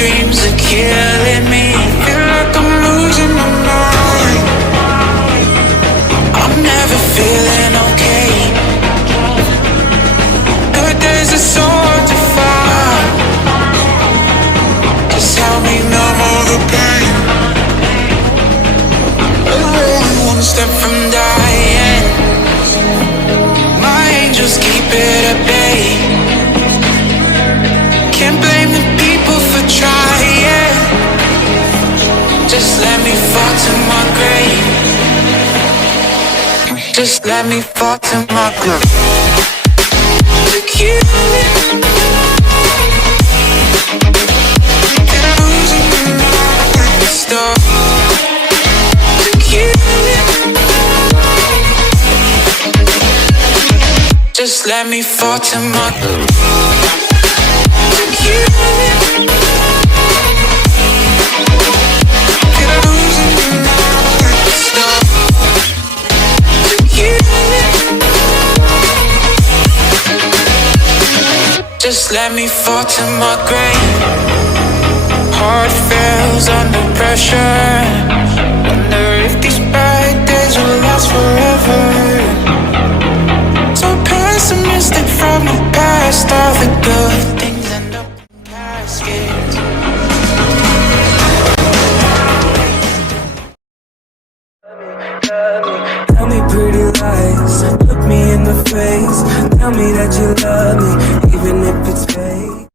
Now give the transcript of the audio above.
dreams are killing me. Feel like I'm losing my mind. I'm never feeling okay. Good days are so hard to find. Just help me numb all the pain. I'm only one step from dying. My angels keep it at bay. Can't blame the people for trying. Just let me fall to my grave. Just let me fall to my grave. To kill it. And I'm losing my stuff. To kill it. Just let me fall to my grave. To kill it. And I'm losing my stuff. To kill it. Just let me fall to my grave. Heart fails under pressure. Wonder if these bad days will last forever. So pessimistic from the past. All the good things end up in caskets. Tell me pretty lies, look me in the face. Tell me that you love me, even if it's fake.